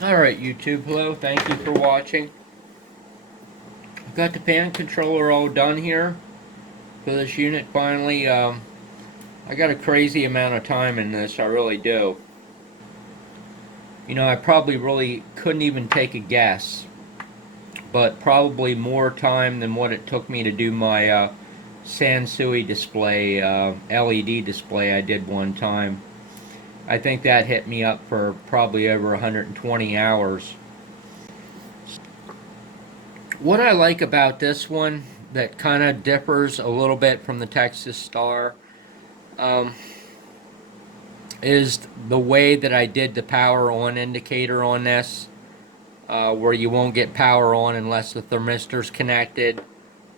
Alright YouTube, hello, thank you for watching. I've got the fan controller all done here for this unit finally. I got a crazy amount of time in this, I really do. You know, I probably really couldn't even take a guess, but probably more time than what it took me to do my Sansui display, LED display I did one time. I think that hit me up for probably over 120 hours. What I like about this one that kind of differs a little bit from the Texas Star um, is the way that I did the power on indicator on this, where you won't get power on unless the thermistor's connected,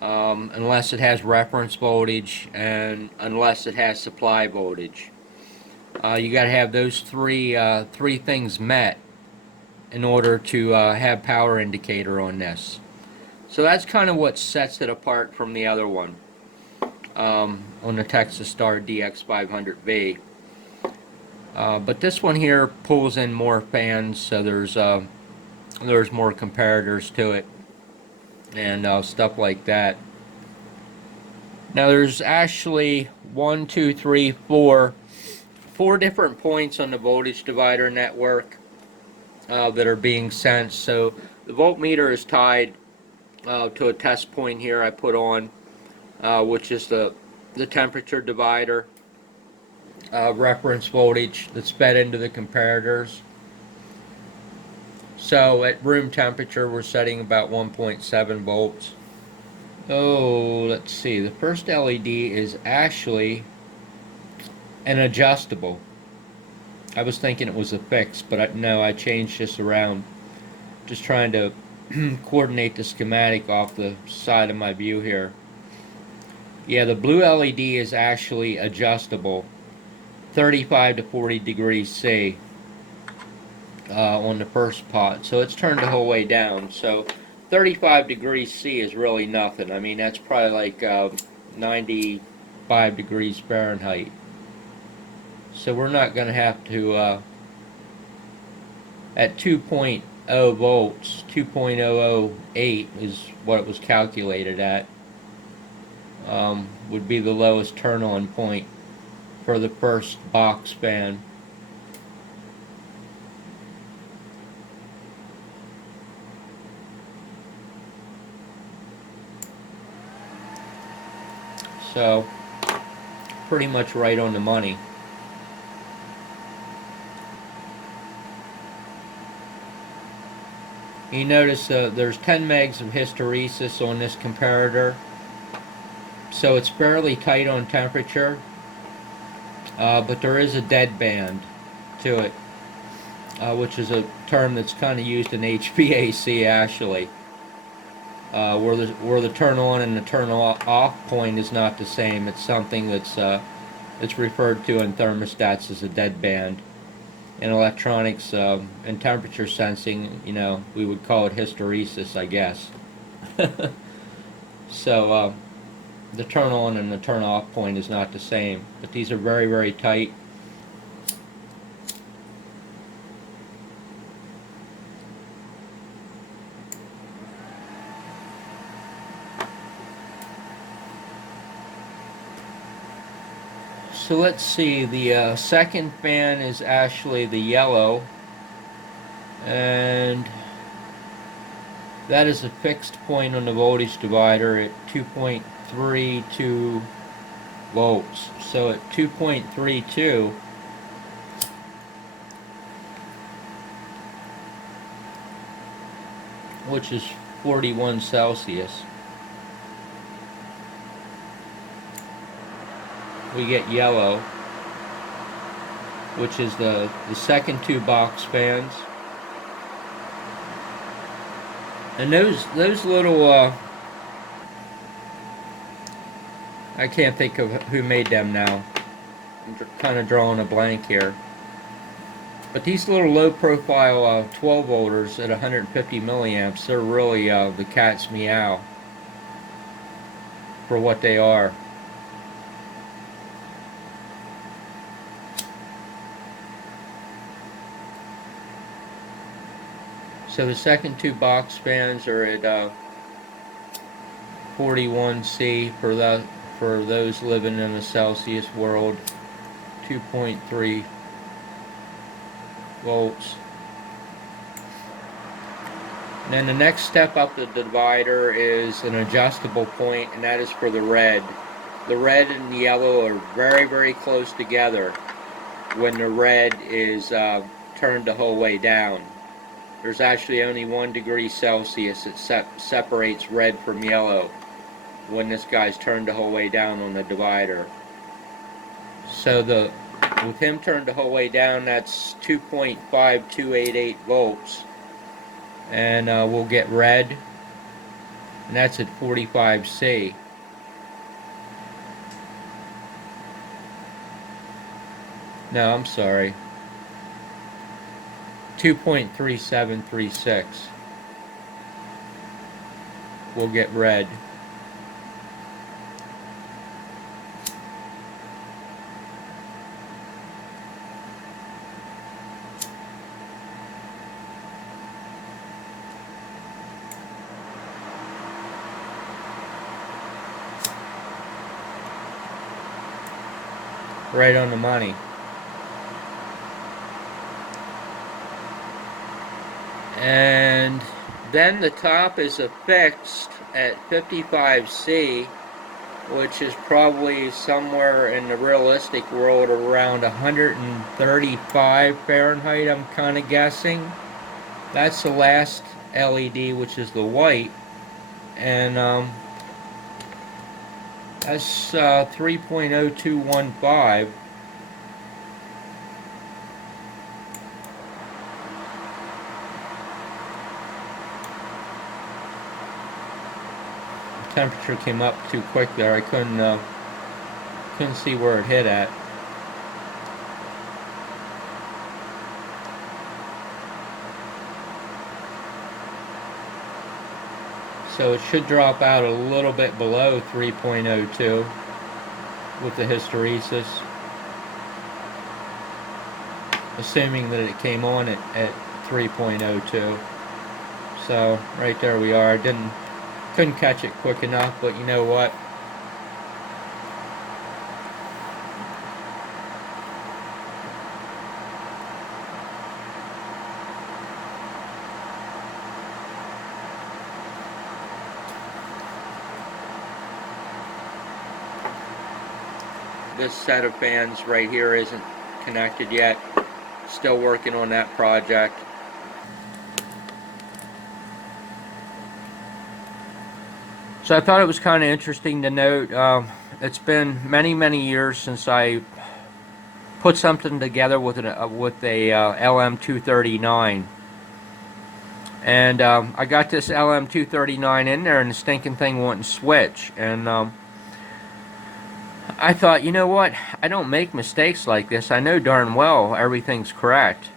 unless it has reference voltage, and unless it has supply voltage. You got to have those three things met in order to have power indicator on this. So that's kind of what sets it apart from the other one, on the Texas Star DX500V. But this one here pulls in more fans, so there's more comparators to it and stuff like that. Now there's actually four different points on the voltage divider network that are being sensed. So the voltmeter is tied to a test point here I put on, which is the temperature divider. Reference voltage that's fed into the comparators. So at room temperature we're setting about 1.7 volts. Oh, let's see. The first LED is actually an adjustable. I was thinking it was a fix, but no, I changed this around. Just trying to coordinate the schematic off the side of my view here. Yeah, the blue LED is actually adjustable, 35 to 40 degrees C on the first pot. So it's turned the whole way down. So 35 degrees C is really nothing. I mean, that's probably like 95 degrees Fahrenheit. So we're not going to have to, at 2.0 volts, 2.008 is what it was calculated at, would be the lowest turn on point for the first box fan. So pretty much right on the money. You notice there's 10 megs of hysteresis on this comparator, so it's fairly tight on temperature, but there is a dead band to it, which is a term that's kind of used in HVAC actually, where the turn on and the turn off point is not the same. It's something that's referred to in thermostats as a dead band. In electronics and temperature sensing, you know, we would call it hysteresis, I guess. So the turn on and the turn off point is not the same, but these are very, very tight. So let's see, the second fan is actually the yellow, and that is a fixed point on the voltage divider at 2.32 volts. So at 2.32, which is 41 Celsius, we get yellow, which is the second two box fans. And those little I can't think of who made them now. I'm kind of drawing a blank here. But these little low profile 12 volters at 150 milliamps, they're really the cat's meow for what they are. So the second two box fans are at 41C for those living in a Celsius world, 2.3 volts. And then the next step up the divider is an adjustable point, and that is for the red. The red and the yellow are very, very close together when the red is turned the whole way down. There's actually only 1 degree Celsius that separates red from yellow when this guy's turned the whole way down on the divider. So with him turned the whole way down, that's 2.5288 volts. And we'll get red, and that's at 45C. No, I'm sorry. 2.3736. We'll get red. Right on the money. And then the top is affixed at 55C, which is probably somewhere in the realistic world around 135 Fahrenheit, I'm kind of guessing. That's the last LED, which is the white, and that's 3.0215. Temperature came up too quick there. I couldn't see where it hit at. So it should drop out a little bit below 3.02 with the hysteresis, assuming that it came on at 3.02. So right there we are. Couldn't catch it quick enough, but you know what? This set of fans right here isn't connected yet. Still working on that project. So I thought it was kind of interesting to note, it's been many, many years since I put something together with a LM239. And I got this LM239 in there, and the stinking thing wouldn't switch. And I thought, you know what? I don't make mistakes like this. I know darn well everything's correct.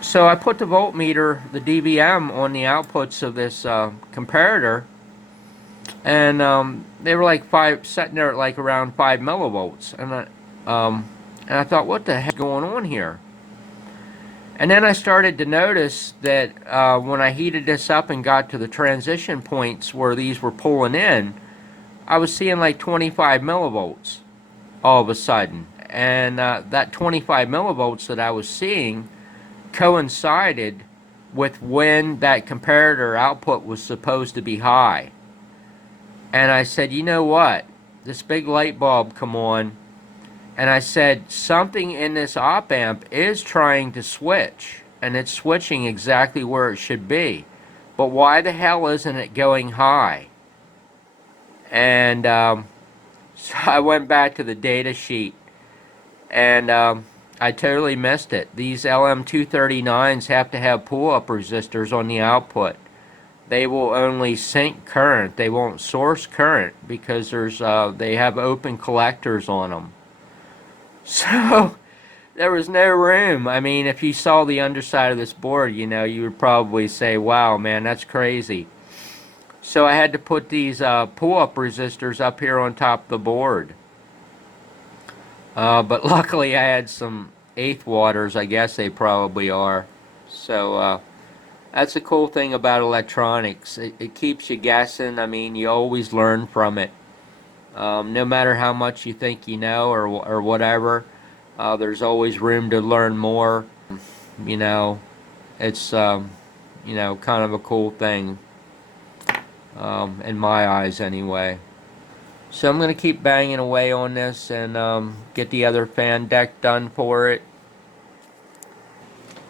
So I put the voltmeter, the DVM, on the outputs of this comparator, and they were like sitting there at like around 5 millivolts. And I thought, what the heck is going on here? And then I started to notice that when I heated this up and got to the transition points where these were pulling in, I was seeing like 25 millivolts all of a sudden. And that 25 millivolts that I was seeing coincided with when that comparator output was supposed to be high. And I said, you know what? This big light bulb come on, and I said, something in this op amp is trying to switch, and it's switching exactly where it should be. But why the hell isn't it going high? And so I went back to the data sheet, and I totally missed it. These LM239s have to have pull-up resistors on the output. They will only sink current. They won't source current because they have open collectors on them. So there was no room. I mean, if you saw the underside of this board, you know, you would probably say, wow, man, that's crazy. So I had to put these pull-up resistors up here on top of the board. But luckily I had some 1/8 waters, I guess they probably are. So that's the cool thing about electronics. It keeps you guessing. I mean, you always learn from it. No matter how much you think you know or whatever, there's always room to learn more. You know, it's kind of a cool thing, in my eyes anyway. So I'm going to keep banging away on this and get the other fan deck done for it.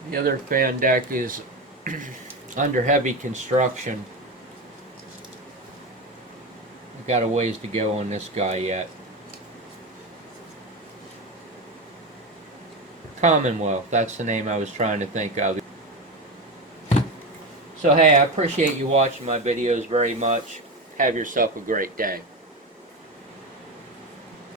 The other fan deck is under heavy construction. I've got a ways to go on this guy yet. Commonwealth, that's the name I was trying to think of. So hey, I appreciate you watching my videos very much. Have yourself a great day.